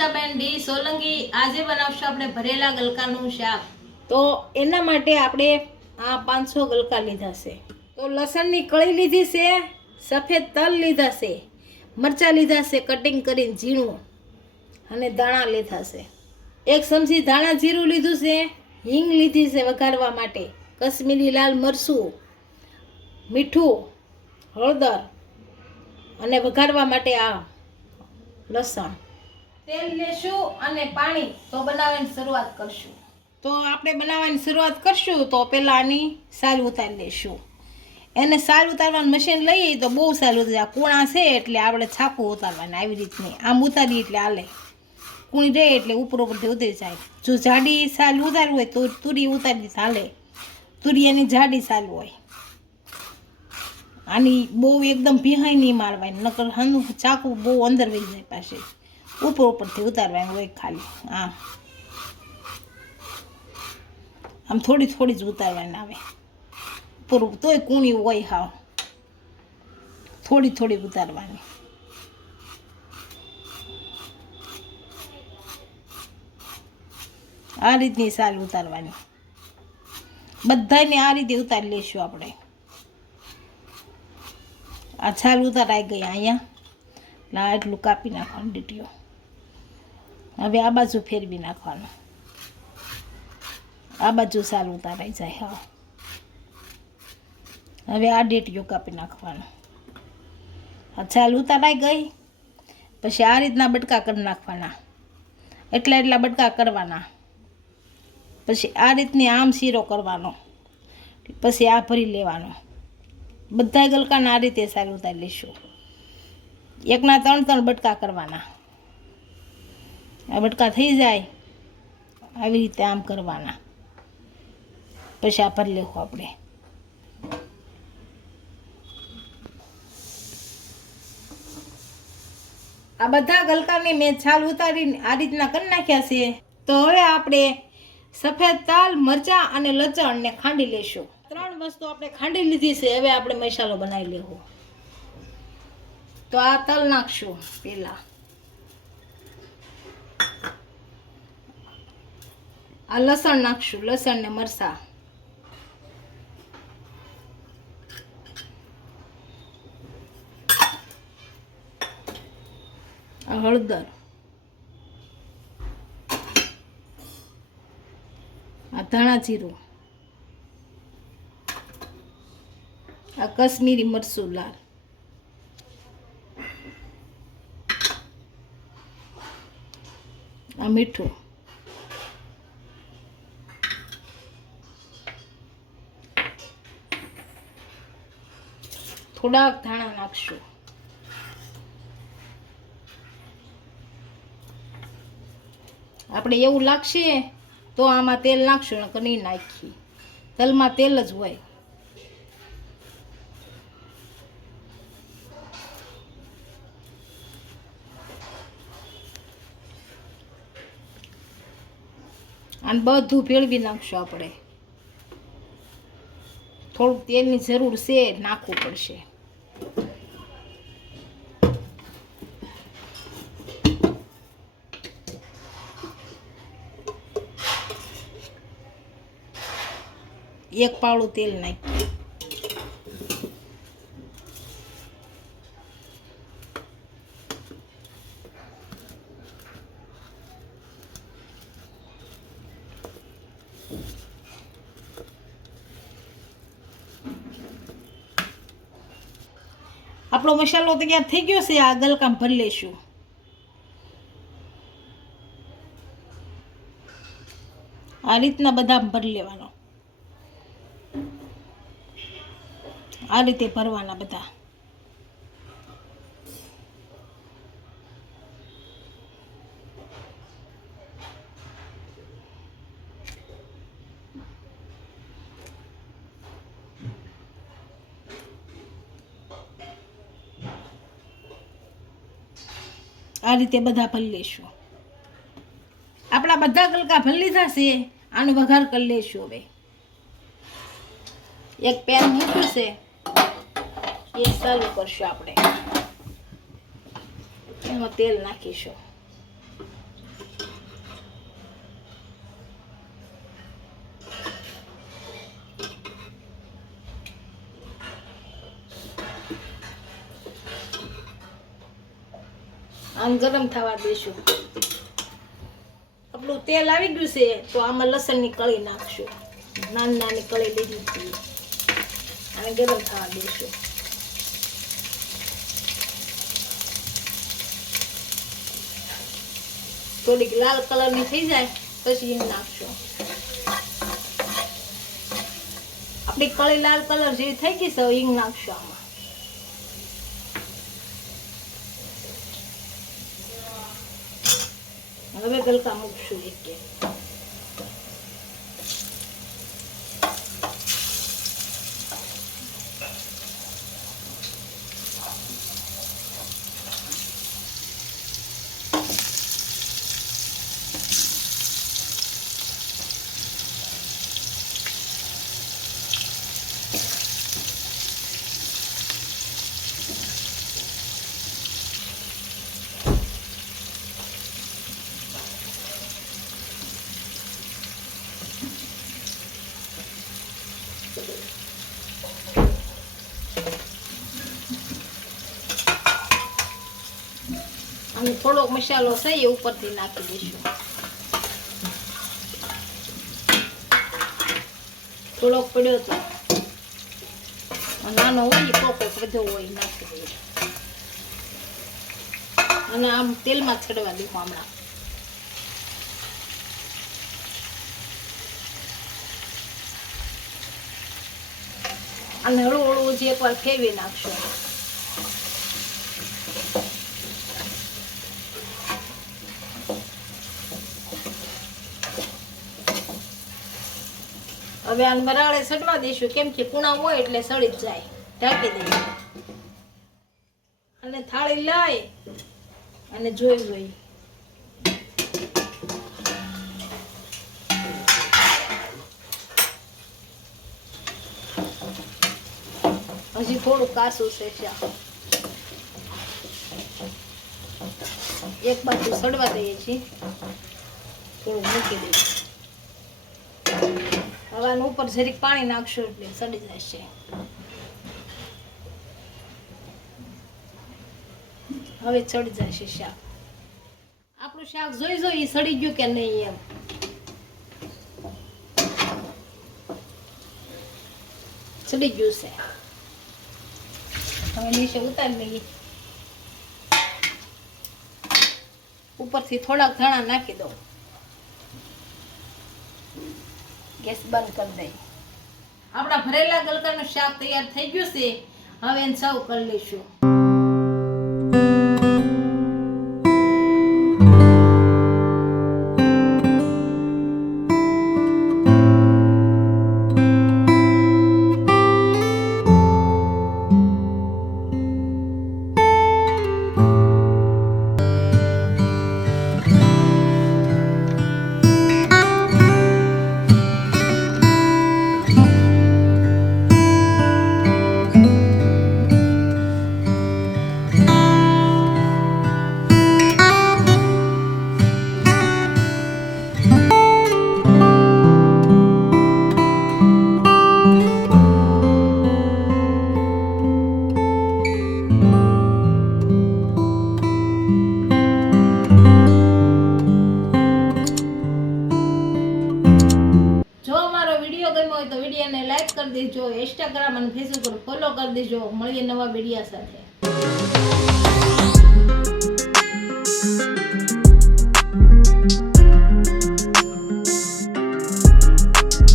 વર્ષાબેન D Solanki આજે બનાવશું આપણે ભરેલા ગલકાનું શાક। તો એના માટે આપણે આ 500 ગલકા લીધા છે। તો લસણની કળી લીધી છે, સફેદ તલ લીધા છે, મરચાં લીધા છે કટિંગ કરીને ઝીણું, અને ધાણા લીધા છે। 1 ચમચી ધાણા જીરું લીધું છે, હિંગ લીધી છે વઘારવા માટે, કશ્મીરી લાલ મરચું, મીઠું, હળદર અને વઘારવા માટે આ લસણ। તેલ લેશું અને પાણી તો બનાવવાની શરૂઆત કરશું। તો આપણે બનાવવાની શરૂઆત કરશું તો પહેલાં આની સાલ ઉતારી લેશું। એને સાલ ઉતારવાનું મશીન લઈએ તો બહુ સારું ઉતારે, કૂણા છે એટલે આપણે છાપું ઉતારવાના આવી રીતની, આમ ઉતારીએ એટલે હાલે, કૂણી રહે એટલે ઉપર ઉપરથી ઉતરી જાય। જો જાડી સાલ ઉતારવી હોય તો તુરી ઉતારી હાલે, તુરી એની જાડી સાલ હોય। આની બહુ એકદમ ભીહાઈ નહીં મારવાની, નકર હનું ચાકુ બહુ અંદર વહી જાય, પાસે ઉપર ઉપરથી ઉતારવાનું હોય, ખાલી આમ આમ થોડી થોડી જ ઉતારવાની આવે, ઉપર તોય કૂણી હોય, હાવ થોડી થોડી ઉતારવાની। આ રીતની સાલ ઉતારવાની, બધાને આ રીતે ઉતારી લઈશું આપણે। આ છાલ ઉતારાઈ ગઈ અહીંયા, લા એટલું કાપી નાખવાનું ડીટીઓ। હવે આ બાજુ ફેરવી નાખવાનું, આ બાજુ સાલ ઉતારાઈ જાય। હા, હવે આ ડીટીઓ કાપી નાખવાનું। આ છાલ ઉતારાઈ ગઈ પછી આ રીતના બટકા કરી નાખવાના, એટલા બટકા કરવાના, પછી આ રીતની આમ શીરો કરવાનો, પછી આ ભરી લેવાનો। બધા ગલકાને આ રીતે સાલ ઉતારી લઈશું। એકના 3 બટકા કરવાના, આ બટકા થઈ જાય આવી રીતે આમ કરવાના, પછી આ ભરી લેવું આપણે। આ બધા ગલકાને મેં છાલ ઉતારીને આ રીતના કરી નાખ્યા છે। તો હવે આપણે સફેદ તલ, મરચાં અને લસણને ખાંડી લઈશું। 3 વસ્તુ આપણે ખાંડી લીધી છે, હવે આપણે મસાલો બનાવી લેવો। તો આ તલ નાખશું પહેલા, આ લસણ નાખશું, લસણ ને મરચાં, આ હળદર, આ ધાણા જીરું, આ કશ્મીરી મરચું લાલ, આ મીઠું, થોડાક ધાણા નાખશું, આપણે એવું લાગશે તો આમાં તેલ નાખશું, નકર નહીં નાખી, તલમાં તેલ જ હોય। અને બધું ભેળવી નાખશું આપણે, થોડુંક તેલની જરૂર છે, નાખવું પડશે। એક પાવડું તેલ નાખીએ, આપણો મસાલો તૈયાર થઈ ગયો છે। આ ગલકામ ભરી લઈશું। આ રીતના બધા ભરી લેવાનો, આ રીતે ભરવાના બધા। આ રીતે બધા ભરી લઈશું। આપણા બધા ગલકા ભરી લીધા છે, આનો વઘાર કરી લઈશું। હવે એક પેન મૂક્યું છે, એ ચાલુ કરશું આપણે, એમાં તેલ નાખીશું। આમ ગરમ થવા દઈશું. આપણું તેલ આવી ગયું છે તો આમાં લસણની કળી નાખશું. નાની નાની કળી લીધી હતી અને ગરમ થવા દઈશું. થોડીક લાલ કલરની થઈ જાય પછી એમ નાખશું. આપણી કળી લાલ કલર જેવી થઈ ગઈ છે, હિંગ નાખશું આમાં. હવે ગલકા મૂકશું એક એક. અને થોડોક મસાલો છે એ ઉપરથી નાખી દઈશું. થોડોક પડ્યો તો નાનો હોય પોકો બધો હોય નાખી દઈએ અને આમ તેલમાં છડવા દઈશું હમણાં. અને હળવું હળવું જે એકવાર ફેરવી નાખશું. હવે આને વરાળે સડવા દઈશું, કેમ કે કુણા હોય એટલે સડી જ જાય. ઢાંકી દઈએ અને થાળી લઈ અને જોઈ હજી થોડું કાસું છે શાક. એક બાજુ સડવા દઈએ છીએ, થોડું મૂકી દઈએ. હવે આનું ઉપર જરીક પાણી નાખશું એટલે સડી જશે. હવે ચડી જશે શાક. આપણું શાક જોઈ સડી ગયું કે નહીં એમ. સડી ગયું છે. હવે નીચે ઉતારી દઈએ. ઉપરથી થોડાક ધાણા નાખી દો. ગેસ બંધ કરી દઈએ. આપણા ભરેલા ગલકાનું શાક તૈયાર થઈ ગયું છે. હવે એને સર્વ કરી લઈશું. તો વિડીયોને લાઈક કરી દેજો, ઇન્સ્ટાગ્રામ અને ફેસબુક પર ફોલો કરી દેજો. મળીએ નવા વિડીયો સાથે.